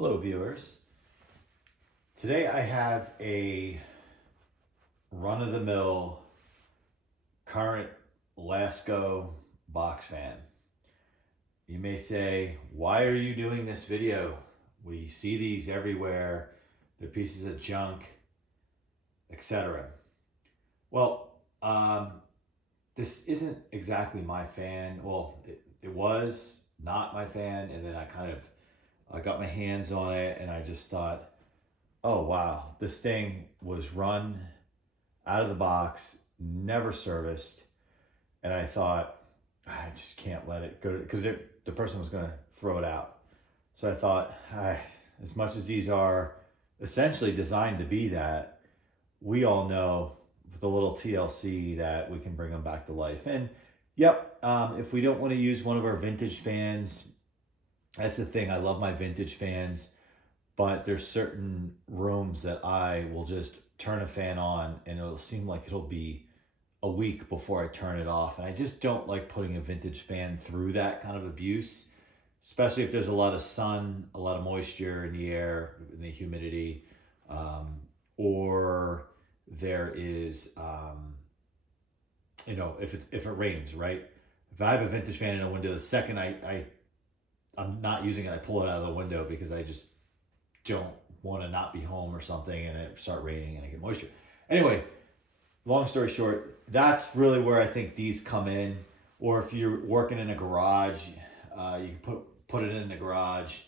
Hello viewers. Today I have a run-of-the-mill current Lasko box fan. You may say, why are you doing this video? We see these everywhere. They're pieces of junk, etc. Well, this isn't exactly my fan. Well, it was not my fan, and then I got my hands on it and I just thought, oh wow, this thing was run out of the box, never serviced. And I thought, I just can't let it go, because the person was gonna throw it out. So I thought, as much as these are essentially designed to be that, we all know with a little TLC that we can bring them back to life. And yep, if we don't want to use one of our vintage fans, that's the thing. I love my vintage fans, but there's certain rooms that I will just turn a fan on and it'll seem like it'll be a week before I turn it off. And I just don't like putting a vintage fan through that kind of abuse, especially if there's a lot of sun, a lot of moisture in the air, in the humidity, or there is, if it rains, right? If I have a vintage fan in a window, the second I'm not using it, I pull it out of the window because I just don't want to not be home or something and it start raining and I get moisture. Anyway, long story short, that's really where I think these come in. Or if you're working in a garage, you can put it in the garage,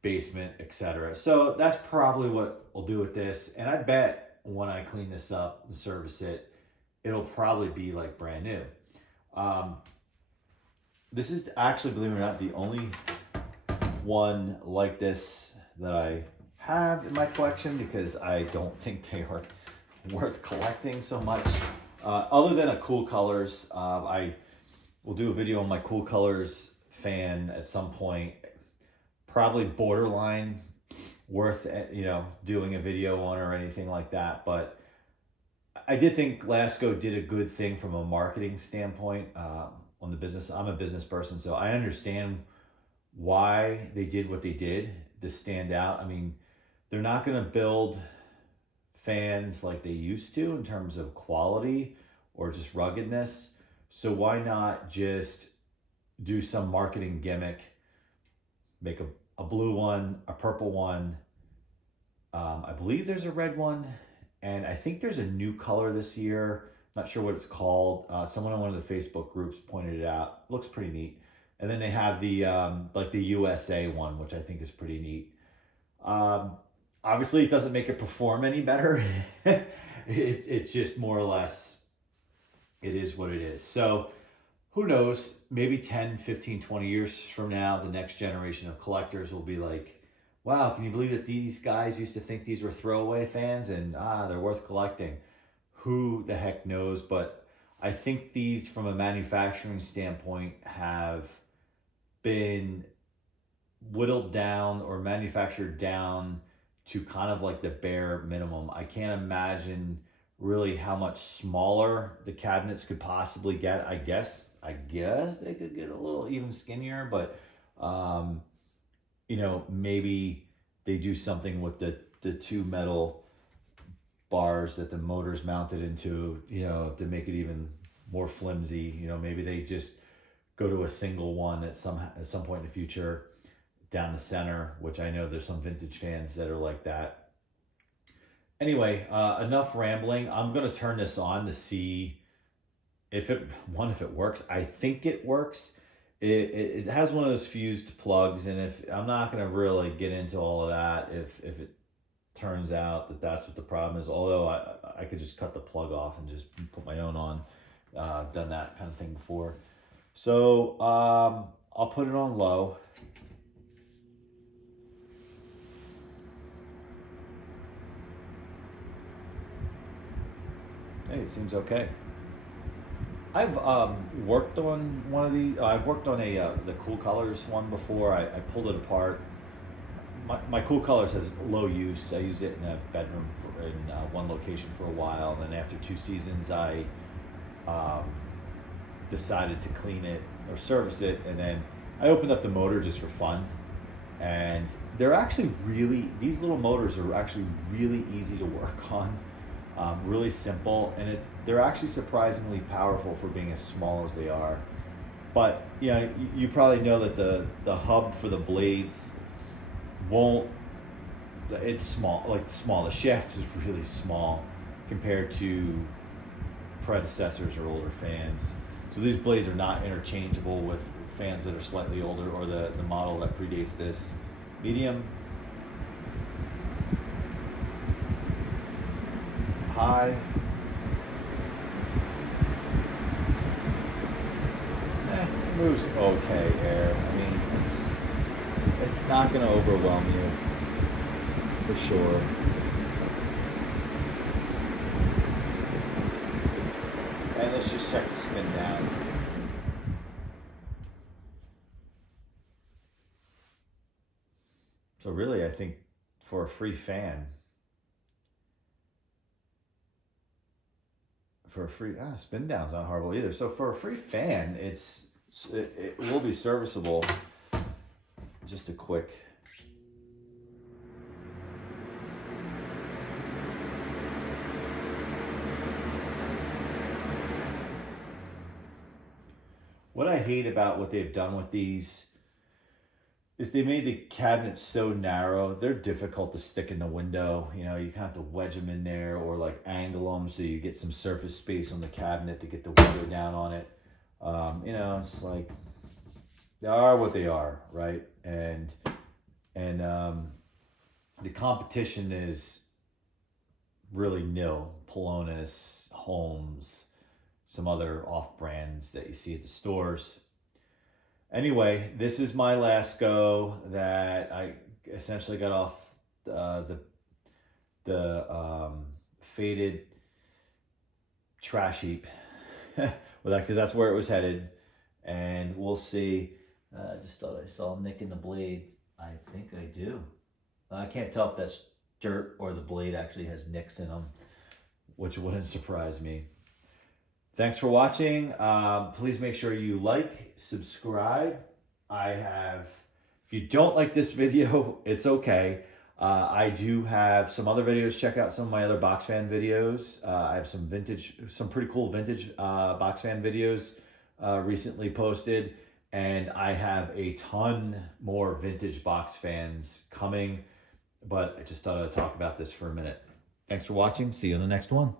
basement, etc. So that's probably what I'll do with this. And I bet when I clean this up and service it, it'll probably be like brand new. This is actually, believe it or not, the only one like this that I have in my collection, because I don't think they are worth collecting so much. Other than a Cool Colors, I will do a video on my Cool Colors fan at some point. Probably borderline worth doing a video on or anything like that. But I did think Lasko did a good thing from a marketing standpoint on the business. I'm a business person, so I understand why they did what they did to stand out. I mean, they're not going to build fans like they used to in terms of quality or just ruggedness. So why not just do some marketing gimmick, make a blue one, a purple one. I believe there's a red one, and I think there's a new color this year. Not sure what it's called. Someone on one of the Facebook groups pointed it out. Looks pretty neat. And then they have the the USA one, which I think is pretty neat. Obviously, it doesn't make it perform any better. It's just more or less, it is what it is. So who knows, maybe 10, 15, 20 years from now, the next generation of collectors will be like, wow, can you believe that these guys used to think these were throwaway fans and they're worth collecting? Who the heck knows? But I think these, from a manufacturing standpoint, have been whittled down or manufactured down to kind of like the bare minimum. I can't imagine really how much smaller the cabinets could possibly get. I guess they could get a little even skinnier, but maybe they do something with the two metal bars that the motor's mounted into, to make it even more flimsy. Maybe they just go to a single one at some point in the future down the center, which I know there's some vintage fans that are like that. Anyway, enough rambling. I'm going to turn this on to see if it works. I think it works. It has one of those fused plugs, and if I'm not going to really get into all of that, if it turns out that that's what the problem is, although I could just cut the plug off and just put my own on. Done that kind of thing before. So I'll put it on low. Hey, it seems okay. I've worked on one of these. I've worked on the Cool Colors one before. I pulled it apart. My Cool Colors has low use. I used it in a bedroom in one location for a while, and then after 2 seasons, I decided to clean it or service it, and then I opened up the motor just for fun. And they're actually these little motors are actually really easy to work on, really simple, and they're actually surprisingly powerful for being as small as they are. But you probably know that the hub for the blades won't, it's small, like small. The shaft is really small compared to predecessors or older fans. So these blades are not interchangeable with fans that are slightly older or the model that predates this. Medium, high, it moves okay air. I mean, it's not going to overwhelm you for sure. And let's just check the spin down. So really, I think for a free fan, spin down's not horrible either. So for a free fan, it will be serviceable. Just a quick. What I hate about what they've done with these is they made the cabinets so narrow. They're difficult to stick in the window. You kind of have to wedge them in there or like angle them so you get some surface space on the cabinet to get the window down on it. It's like they are what they are, right? And the competition is really nil. Polonus, Holmes, some other off brands that you see at the stores. Anyway, this is my Lasco that I essentially got off the faded trash heap, because that's where it was headed, and we'll see. I just thought I saw a nick in the blade. I think I do. I can't tell if that's dirt or the blade actually has nicks in them, which wouldn't surprise me. Thanks for watching. Please make sure you like, subscribe. If you don't like this video, it's okay. I do have some other videos. Check out some of my other box fan videos. I have some pretty cool vintage box fan videos recently posted. And I have a ton more vintage box fans coming. But I just thought I'd talk about this for a minute. Thanks for watching. See you in the next one.